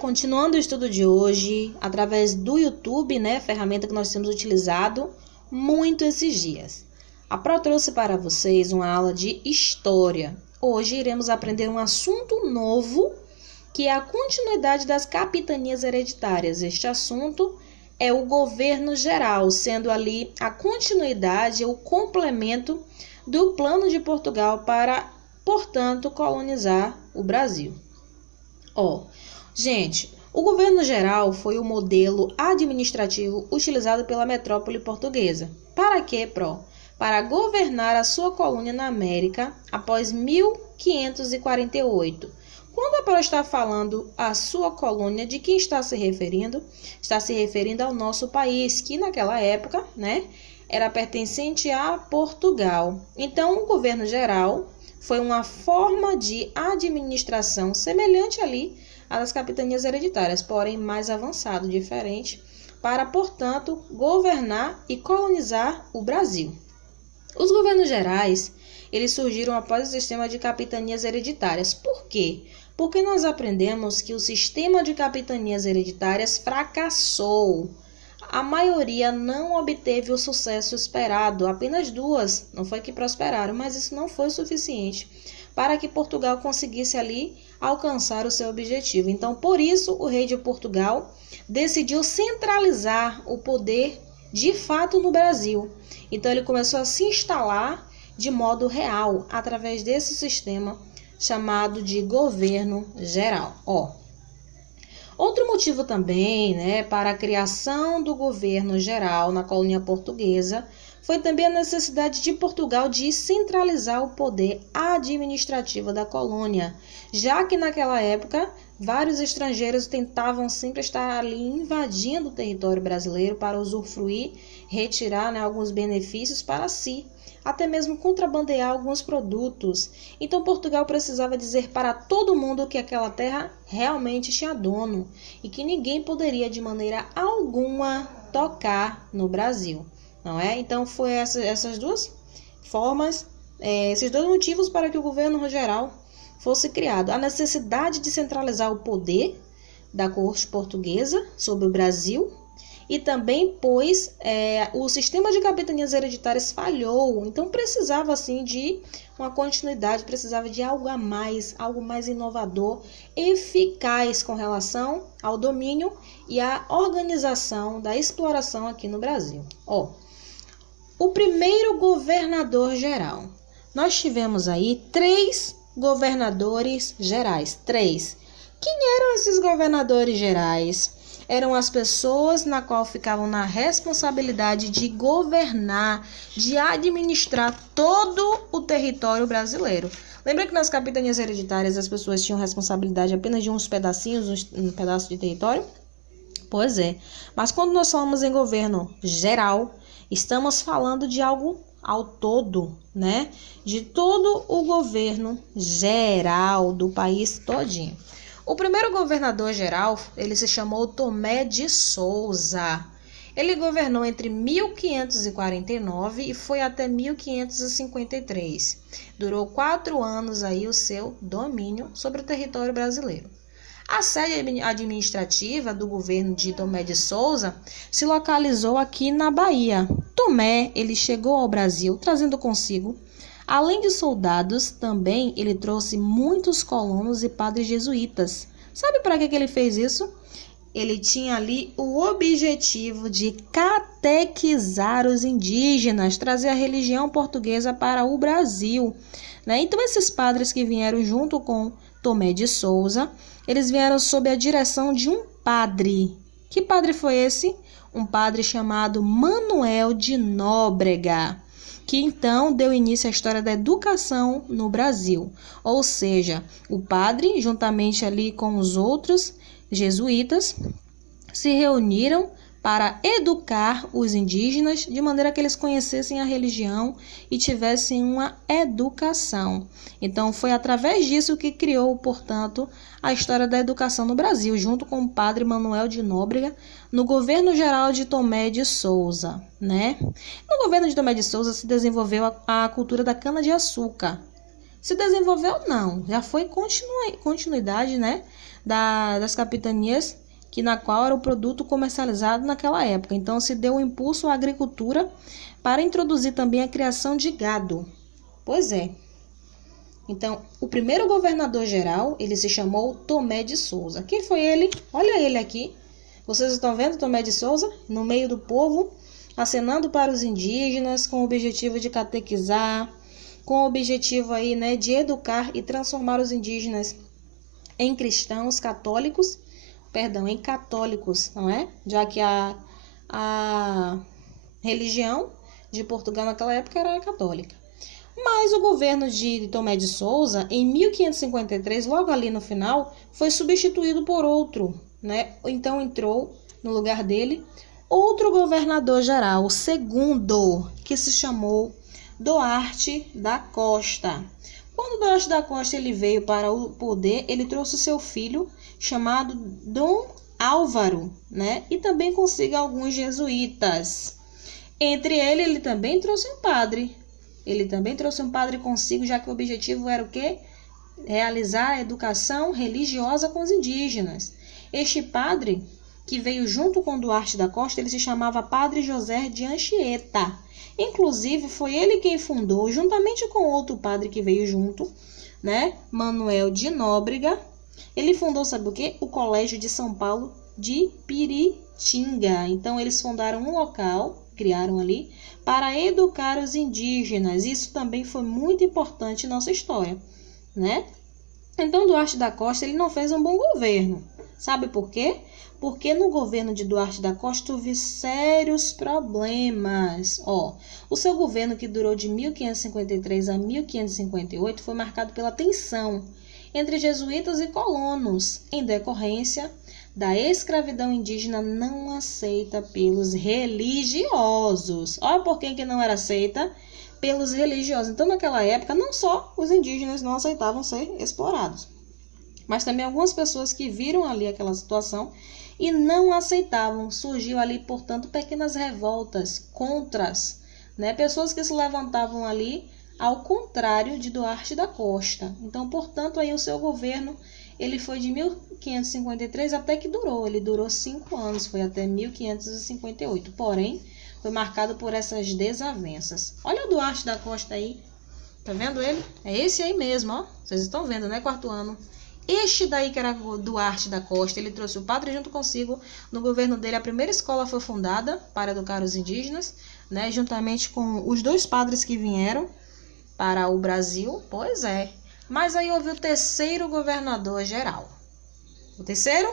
Continuando o estudo de hoje, através do YouTube, ferramenta que nós temos utilizado muito esses dias. A Pro trouxe para vocês uma aula de História. Hoje iremos aprender um assunto novo, que é a continuidade das capitanias hereditárias. Este assunto é o governo geral, sendo ali a continuidade, o complemento do plano de Portugal para, portanto, colonizar o Brasil. Gente, o governo geral foi o modelo administrativo utilizado pela metrópole portuguesa. Para quê, Pro? Para governar a sua colônia na América após 1548. Quando a Pro está falando a sua colônia, de quem está se referindo? Está se referindo ao nosso país, que naquela época, era pertencente a Portugal. Então, o governo geral foi uma forma de administração semelhante ali às capitanias hereditárias, porém mais avançado, diferente, para, portanto, governar e colonizar o Brasil. Os governos gerais, eles surgiram após o sistema de capitanias hereditárias. Por quê? Porque nós aprendemos que o sistema de capitanias hereditárias fracassou. A maioria não obteve o sucesso esperado, apenas 2 não foi que prosperaram, mas isso não foi suficiente para que Portugal conseguisse ali alcançar o seu objetivo. Então, por isso, o rei de Portugal decidiu centralizar o poder de fato no Brasil. Então, ele começou a se instalar de modo real, através desse sistema chamado de governo geral. Outro motivo também, para a criação do governo geral na colônia portuguesa foi também a necessidade de Portugal de centralizar o poder administrativo da colônia, já que naquela época vários estrangeiros tentavam sempre estar ali invadindo o território brasileiro para usufruir, retirar alguns benefícios para si, até mesmo contrabandear alguns produtos. Então Portugal precisava dizer para todo mundo que aquela terra realmente tinha dono e que ninguém poderia de maneira alguma tocar no Brasil, não é? Então foi essas duas formas, esses dois motivos para que o governo geral fosse criado. A necessidade de centralizar o poder da corte portuguesa sobre o Brasil, e também pois o sistema de capitanias hereditárias falhou, então precisava assim de uma continuidade, precisava de algo a mais, algo mais inovador, eficaz com relação ao domínio e à organização da exploração aqui no Brasil. O primeiro governador geral. Nós tivemos aí 3 governadores gerais, 3. Quem eram esses governadores gerais? Eram as pessoas na qual ficavam na responsabilidade de governar, de administrar todo o território brasileiro. Lembra que nas capitanias hereditárias as pessoas tinham responsabilidade apenas de uns pedacinhos, um pedaço de território? Pois é. Mas quando nós falamos em governo geral, estamos falando de algo ao todo, de todo o governo geral do país todinho. O primeiro governador geral, ele se chamou Tomé de Souza. Ele governou entre 1549 e foi até 1553. Durou 4 anos aí o seu domínio sobre o território brasileiro. A sede administrativa do governo de Tomé de Souza se localizou aqui na Bahia. Tomé, ele chegou ao Brasil trazendo consigo, além de soldados, também ele trouxe muitos colonos e padres jesuítas. Sabe para que ele fez isso? Ele tinha ali o objetivo de catequizar os indígenas, trazer a religião portuguesa para o Brasil. Então, esses padres que vieram junto com Tomé de Souza, eles vieram sob a direção de um padre. Que padre foi esse? Um padre chamado Manuel de Nóbrega, que então deu início à história da educação no Brasil. Ou seja, o padre, juntamente ali com os outros jesuítas, se reuniram para educar os indígenas de maneira que eles conhecessem a religião e tivessem uma educação. Então, foi através disso que criou, portanto, a história da educação no Brasil, junto com o padre Manuel de Nóbrega, no governo geral de Tomé de Souza, No governo de Tomé de Souza se desenvolveu a cultura da cana-de-açúcar. Se desenvolveu? Não. Já foi continuidade, né, das capitanias na qual era o produto comercializado naquela época. Então, se deu um impulso à agricultura para introduzir também a criação de gado. Pois é. Então, o primeiro governador geral, ele se chamou Tomé de Souza. Quem foi ele? Olha ele aqui. Vocês estão vendo Tomé de Souza? No meio do povo, acenando para os indígenas, com o objetivo de catequizar, com o objetivo aí, né, de educar e transformar os indígenas em cristãos católicos, em católicos, não é? Já que a religião de Portugal naquela época era católica. Mas o governo de Tomé de Souza, em 1553, logo ali no final, foi substituído por outro, né? Então entrou no lugar dele outro governador geral, o segundo, que se chamou Duarte da Costa. Quando Duarte da Costa ele veio para o poder, ele trouxe o seu filho, chamado Dom Álvaro, né? E também consigo alguns jesuítas. Entre ele também trouxe um padre. Ele também trouxe um padre consigo, já que o objetivo era o quê? Realizar a educação religiosa com os indígenas. Este padre, que veio junto com Duarte da Costa, ele se chamava Padre José de Anchieta. Inclusive, foi ele quem fundou, juntamente com outro padre que veio junto, né? Manuel de Nóbrega. Ele fundou, sabe o quê? O Colégio de São Paulo de Piritinga. Então, eles fundaram um local, criaram ali, para educar os indígenas. Isso também foi muito importante em nossa história, né? Então, Duarte da Costa, ele não fez um bom governo. Sabe por quê? Porque no governo de Duarte da Costa houve sérios problemas. O seu governo, que durou de 1553 a 1558, foi marcado pela tensão entre jesuítas e colonos, em decorrência da escravidão indígena não aceita pelos religiosos. Olha por que não era aceita pelos religiosos. Então, naquela época, não só os indígenas não aceitavam ser explorados, mas também algumas pessoas que viram ali aquela situação e não aceitavam. Surgiu ali, portanto, pequenas revoltas, contras, né? Pessoas que se levantavam ali ao contrário de Duarte da Costa. Então, portanto, aí o seu governo, ele foi de 1553 até que durou. Ele durou 5 anos, foi até 1558. Porém, foi marcado por essas desavenças. Olha o Duarte da Costa aí. Tá vendo ele? É esse aí mesmo, ó. Vocês estão vendo, né? 4º ano. Este daí que era Duarte da Costa, ele trouxe o padre junto consigo. No governo dele, a primeira escola foi fundada para educar os indígenas, né? Juntamente com os 2 padres que vieram para o Brasil. Pois é. Mas aí houve o 3º governador geral. O 3º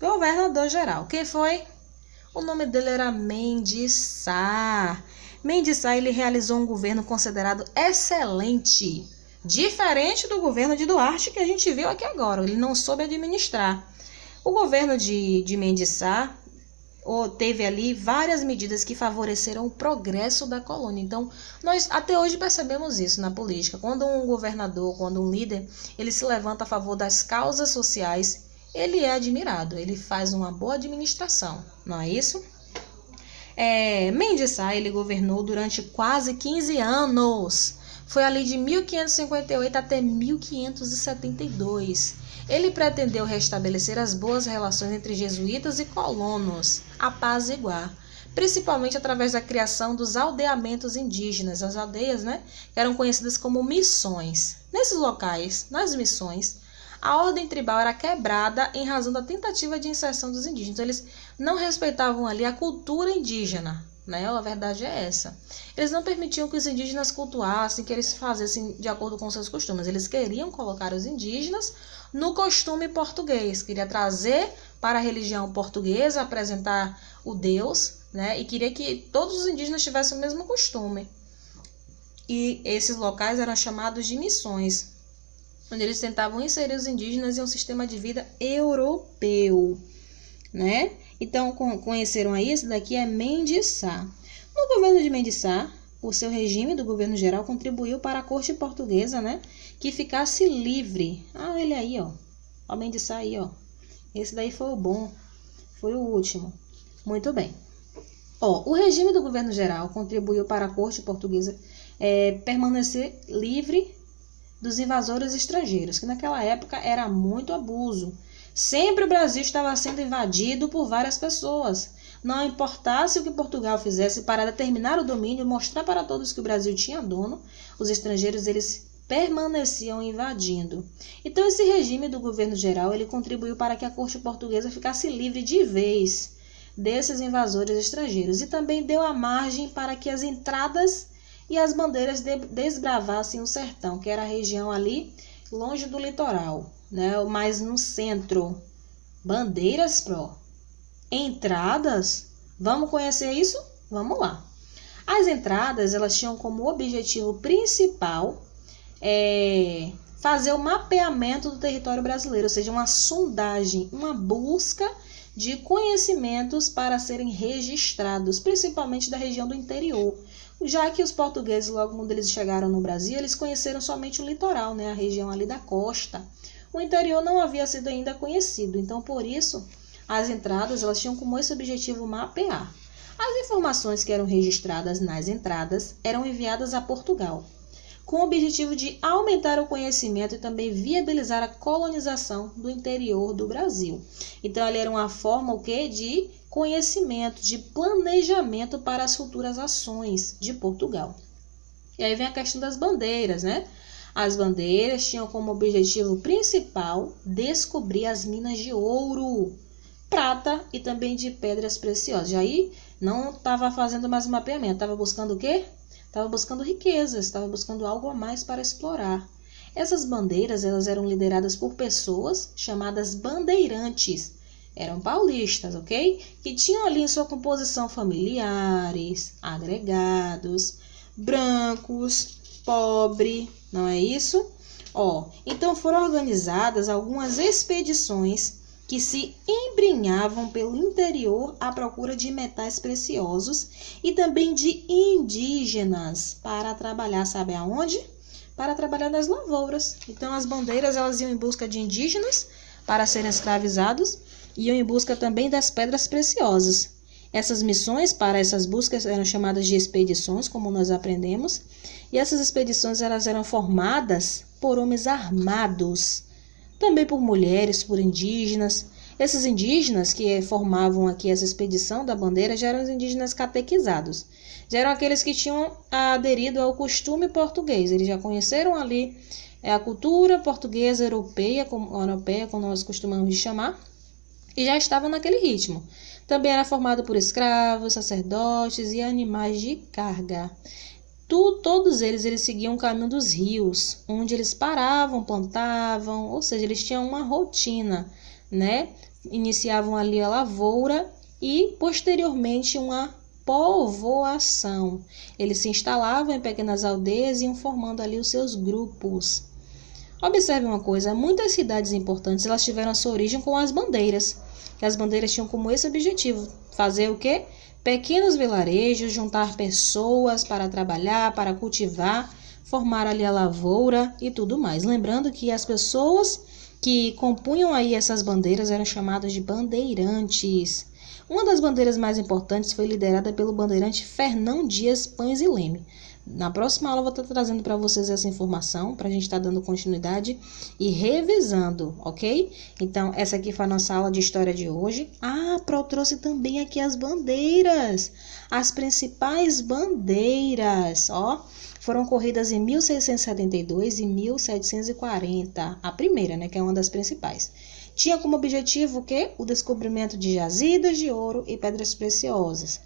governador geral. Quem foi? O nome dele era Mendes Sá. Mendes Sá, ele realizou um governo considerado excelente, diferente do governo de Duarte, que a gente viu aqui agora. Ele não soube administrar. O governo de Mendes Sá teve ali várias medidas que favoreceram o progresso da colônia. Então, nós até hoje percebemos isso na política. Quando um governador, quando um líder, ele se levanta a favor das causas sociais, ele é admirado, ele faz uma boa administração, não é isso? Mendes Sá, ele governou durante quase 15 anos. Foi ali de 1558 até 1572. Ele pretendeu restabelecer as boas relações entre jesuítas e colonos, apaziguar, principalmente através da criação dos aldeamentos indígenas, as aldeias, né, que eram conhecidas como missões. Nesses locais, nas missões, a ordem tribal era quebrada em razão da tentativa de inserção dos indígenas. Eles não respeitavam ali a cultura indígena, né? A verdade é essa. Eles não permitiam que os indígenas cultuassem, que eles fizessem de acordo com seus costumes. Eles queriam colocar os indígenas no costume português, queria trazer para a religião portuguesa, apresentar o Deus, né? E queria que todos os indígenas tivessem o mesmo costume. E esses locais eram chamados de missões, onde eles tentavam inserir os indígenas em um sistema de vida europeu, né? Então, conheceram aí, esse daqui é Mendes Sá. No governo de Mendes Sá, o seu regime do governo geral contribuiu para a corte portuguesa, né, que ficasse livre. Ele aí, ó. Ó, Mendes Sá aí, ó. Esse daí foi o bom, foi o último. Muito bem. O regime do governo geral contribuiu para a corte portuguesa permanecer livre dos invasores estrangeiros, que naquela época era muito abuso. Sempre o Brasil estava sendo invadido por várias pessoas. Não importasse o que Portugal fizesse para determinar o domínio e mostrar para todos que o Brasil tinha dono, os estrangeiros eles permaneciam invadindo. Então esse regime do governo geral ele contribuiu para que a corte portuguesa ficasse livre de vez desses invasores estrangeiros e também deu a margem para que as entradas e as bandeiras desbravassem o sertão, que era a região ali longe do litoral, né? Mas no centro. Bandeiras pró. Entradas? Vamos conhecer isso? Vamos lá. As entradas elas tinham como objetivo principal fazer o mapeamento do território brasileiro, ou seja, uma sondagem, uma busca de conhecimentos para serem registrados, principalmente da região do interior, já que os portugueses, logo quando eles chegaram no Brasil, eles conheceram somente o litoral, né, a região ali da costa. O interior não havia sido ainda conhecido, então por isso as entradas elas tinham como esse objetivo mapear. As informações que eram registradas nas entradas eram enviadas a Portugal, com o objetivo de aumentar o conhecimento e também viabilizar a colonização do interior do Brasil. Então, ali era uma forma de conhecimento, de planejamento para as futuras ações de Portugal. E aí vem a questão das bandeiras, né? As bandeiras tinham como objetivo principal descobrir as minas de ouro, prata e também de pedras preciosas. E aí não estava fazendo mais um mapeamento, estava buscando o quê? Estava buscando riquezas, estava buscando algo a mais para explorar. Essas bandeiras elas eram lideradas por pessoas chamadas bandeirantes. Eram paulistas, ok? Que tinham ali em sua composição familiares, agregados, brancos, pobre, não é isso? Então foram organizadas algumas expedições que se embrenhavam pelo interior à procura de metais preciosos e também de indígenas para trabalhar, sabe aonde? Para trabalhar nas lavouras. Então as bandeiras elas iam em busca de indígenas para serem escravizados e iam em busca também das pedras preciosas. Essas missões para essas buscas eram chamadas de expedições, como nós aprendemos, e essas expedições elas eram formadas por homens armados, também por mulheres, por indígenas. Esses indígenas que formavam aqui essa expedição da bandeira já eram os indígenas catequizados. Já eram aqueles que tinham aderido ao costume português. Eles já conheceram ali a cultura portuguesa europeia, como nós costumamos chamar, e já estavam naquele ritmo. Também era formado por escravos, sacerdotes e animais de carga. Todos eles seguiam o caminho dos rios, onde eles paravam, plantavam, ou seja, eles tinham uma rotina, né? Iniciavam ali a lavoura e, posteriormente, uma povoação. Eles se instalavam em pequenas aldeias e iam formando ali os seus grupos. Observe uma coisa, muitas cidades importantes elas tiveram a sua origem com as bandeiras, que as bandeiras tinham como esse objetivo, fazer o quê? Pequenos vilarejos, juntar pessoas para trabalhar, para cultivar, formar ali a lavoura e tudo mais. Lembrando que as pessoas que compunham aí essas bandeiras eram chamadas de bandeirantes. Uma das bandeiras mais importantes foi liderada pelo bandeirante Fernão Dias Pães e Leme. Na próxima aula eu vou estar trazendo para vocês essa informação, para a gente estar dando continuidade e revisando, ok? Então, essa aqui foi a nossa aula de história de hoje. Pro trouxe também aqui as bandeiras, as principais bandeiras, foram corridas em 1672 e 1740, a primeira, né, que é uma das principais. Tinha como objetivo o quê? O descobrimento de jazidas de ouro e pedras preciosas.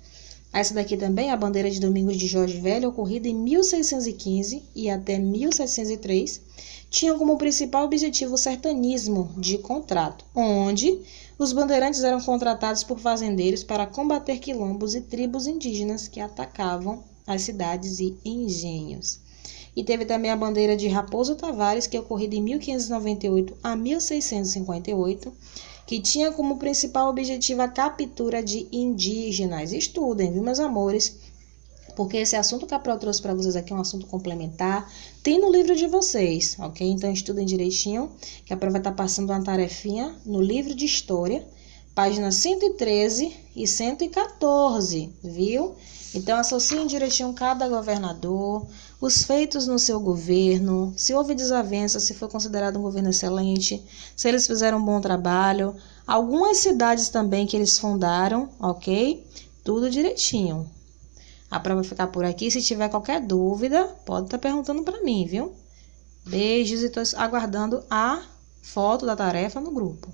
Essa daqui também, a bandeira de Domingos de Jorge Velho, ocorrida em 1615 e até 1703, tinha como principal objetivo o sertanismo de contrato, onde os bandeirantes eram contratados por fazendeiros para combater quilombos e tribos indígenas que atacavam as cidades e engenhos. E teve também a bandeira de Raposo Tavares, que é ocorrida em 1598 a 1658, que tinha como principal objetivo a captura de indígenas. Estudem, viu, meus amores? Porque esse assunto que a Pro trouxe para vocês aqui é um assunto complementar. Tem no livro de vocês, ok? Então, estudem direitinho, que a Pro vai estar passando uma tarefinha no livro de história Página 113 e 114, viu? Então, associem direitinho cada governador, os feitos no seu governo, se houve desavença, se foi considerado um governo excelente, se eles fizeram um bom trabalho, algumas cidades também que eles fundaram, ok? Tudo direitinho. A prova vai ficar por aqui. Se tiver qualquer dúvida, pode estar perguntando para mim, viu? Beijos e estou aguardando a foto da tarefa no grupo.